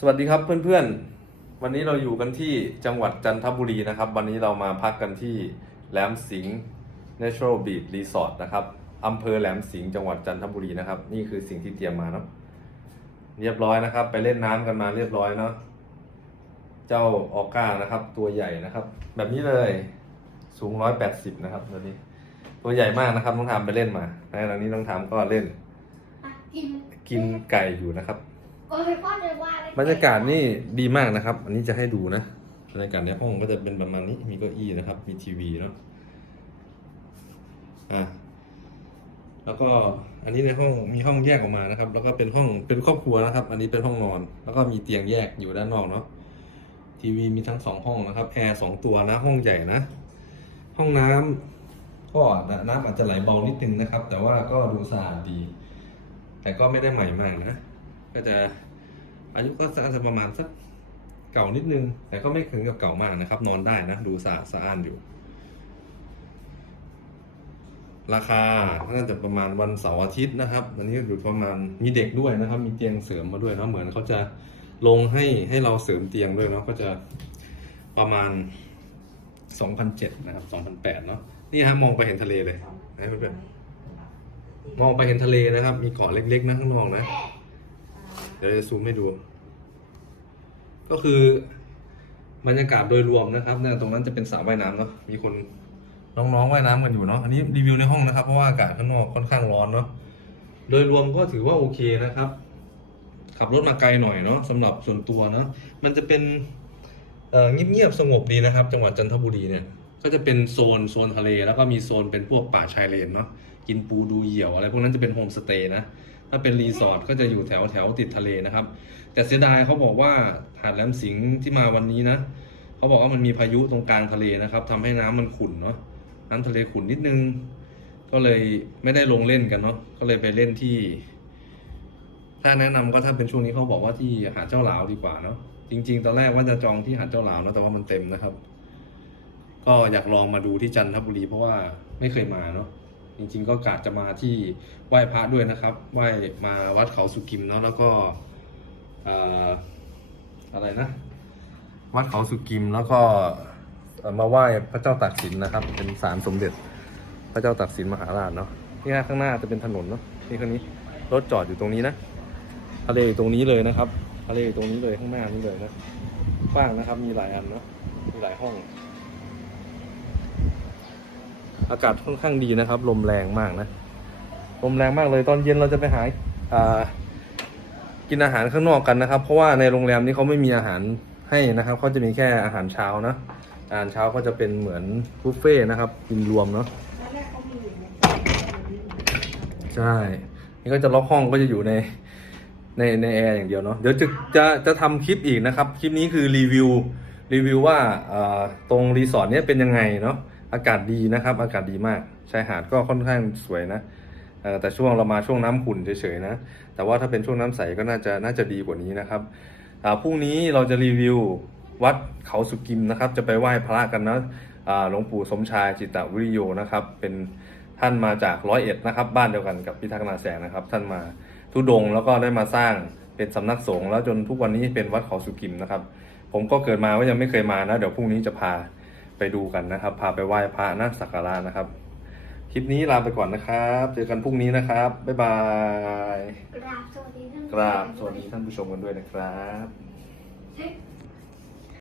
สวัสดีครับเพื่อนๆ วันนี้เราอยู่กันที่จังหวัดจันทบุรีนะครับ วันนี้เรามาพักกันที่แหลมสิงห์ Natural Beach Resort นะครับอำเภอแหลมสิงห์จังหวัดจันทบุรีนะครับ นี่คือสิ่งที่เตรียมมาเนาะเรียบร้อยนะครับ ไปเล่นน้ำกันมาเรียบร้อยเนาะเจ้าออก้านะครับ ตัวใหญ่นะครับ แบบนี้เลยสูงร้อยแปดสิบนะครับตัวนี้ ตัวใหญ่มากนะครับน้องทามไปเล่นมาในตอนนี้น้องทามก็เล่นอะกินกินไก่อยู่นะครับ บรรยากาศนี่ดีมากนะครับ อันนี้จะให้ดูนะบรรยากาศในห้องก็จะเป็นประมาณนี้มีเก้าอี้นะครับ มีทีวีเนาะอะแล้วก็อันนี้ในห้องมีห้องแยกออกมานะครับ แล้วก็เป็นห้องเป็นครอบครัวนะครับ อันนี้เป็นห้องนอน แล้วก็มีเตียงแยกอยู่ด้านนอกเนาะทีวีมีทั้งสองห้องนะครับแอร์สองตัวนะห้องใหญ่นะ ห้องน้ำก็น้ำอาจจะไหลเบานิดนึงนะครับ แต่ว่าก็ดูสะอาดดี แต่ก็ไม่ได้ใหม่มากนะ ก็จะอายุก็จะประมาณสักเก่านิดนึง แต่ก็ไม่ถึงกับเก่ามากนะครับ นอนได้นะ ดูสะอาดสะอ้านอยู่ ราคาน่าจะประมาณวันเสาร์อาทิตย์นะครับ อันนี้อยู่ประมาณมีเด็กด้วยนะครับ มีเตียงเสริมมาด้วยเนาะเหมือนเขาจะลงให้ให้เราเสริมเตียงด้วยเนาะก็จะประมาณ2,007นะครับ2,008เนาะนี่ฮะมองไปเห็นทะเลเลยนะเพื่อนๆมองไปเห็นทะเลนะครับ มีเกาะเล็กๆนะข้างนอกนะ เดี๋ยวจะซูมให้ดู ก็คือบรรยากาศโดยรวมนะครับเนี่ยตรงนั้นจะเป็นสระว่ายน้ำเนาะมีคนน้องๆว่ายน้ำกันอยู่เนาะอันนี้รีวิวในห้องนะครับ เพราะว่าอากาศข้างนอกค่อนข้างร้อนเนาะโดยรวมก็ถือว่าโอเคนะครับ ขับรถมาไกลหน่อยเนาะสำหรับส่วนตัวเนาะมันจะเป็นเเงียบๆสงบดีนะครับ จังหวัดจันทบุรีเนี่ย ก็จะเป็นโซนโซนทะเล แล้วก็มีโซนเป็นพวกป่าชายเลนเนาะกินปูดูเหยี่ยวอะไรพวกนั้นจะเป็นโฮมสเตย์นะ ถ้าเป็นรีสอร์ทก็จะอยู่แถวแถวติดทะเลนะครับ แต่เสียดายเขาบอกว่าหาดแหลมสิงห์ที่มาวันนี้นะเขาบอกว่ามันมีพายุตรงกลางทะเลนะครับทำให้น้ำมันขุ่นเนาะน้ำทะเลขุ่นนิดนึง ก็เลยไม่ได้ลงเล่นกันเนาะก็เลยไปเล่นที่ ถ้าแนะนำก็ถ้าเป็นช่วงนี้เขาบอกว่าที่หาดเจ้าหลาวดีกว่าเนาะจริง ๆ ตอนแรกว่าจะจองที่หาดเจ้าหลาวนะแต่ว่ามันเต็มนะครับ ก็อยากลองมาดูที่จันทบุรีเพราะว่าไม่เคยมาเนาะ จริงๆก็กะจะมาที่ไหว้พระด้วยนะครับ ไหว้มาวัดเขาสุกิมเนาะแล้วก็ออะไรนะ วัดเขาสุกิมแล้วก็มาไหว้พระเจ้าตากสินนะครับ เป็นศาลสมเด็จพระเจ้าตากสินมหาราชเนาะนี่ฮะข้างหน้าจะเป็นถนนเนาะนี่คันนี้รถจอดอยู่ตรงนี้นะทะเลตรงนี้เลยนะครับทะเลตรงนี้เลยข้างหน้านี้เลยนะกว้างนะครับมีหลายอันเนาะมีหลายห้อง อากาศค่อนข้างดีนะครับ ลมแรงมากนะ ลมแรงมากเลยตอนเย็นเราจะไปหากินอาหารข้างนอกกันนะครับ เพราะว่าในโรงแรมนี้เขาไม่มีอาหารให้นะครับเขาจะมีแค่อาหารเช้านะ อาหารเช้าก็จะเป็นเหมือนบุฟเฟ่นะครับกินรวมเนาะใช่ นี่ก็จะล็อกห้องก็จะอยู่ในในในแอร์อย่างเดียวเนาะเดี๋ยวจะจะจะทำคลิปอีกนะครับ คลิปนี้คือรีวิวรีวิวว่าตรงรีสอร์ทเนี้ยเป็นยังไงเนาะ อากาศดีนะครับ อากาศดีมาก ชายหาดก็ค่อนข้างสวยนะแต่ช่วงเรามาช่วงน้ำขุ่นเฉยๆนะ แต่ว่าถ้าเป็นช่วงน้ำใสก็น่าจะน่าจะดีกว่านี้นะครับอ่พรุ่งนี้เราจะรีวิววัดเขาสุกิมนะครับ จะไปไหว้พระกันนะหลวงปู่สมชายจิตตวิริโยนะครับ เป็นท่านมาจากร้อยเอ็ดนะครับ บ้านเดียวกันกับพิทักษ์นาแสงนะครับ ท่านมาทุดงแล้วก็ได้มาสร้างเป็นสำนักสงฆ์แล้วจนทุกวันนี้เป็นวัดเขาสุกิมนะครับ ผมก็เกิดมาว่ายังไม่เคยมานะ เดี๋ยวพรุ่งนี้จะพา ไปดูกันนะครับ พาไปไหว้พระนะสักการะนะครับ คลิปนี้ลาไปก่อนนะครับ เจอกันพรุ่งนี้นะครับ บ๊ายบาย กราบสวัสดีท่านกราบสวัสดีท่านผู้ชมกันด้วยนะครับ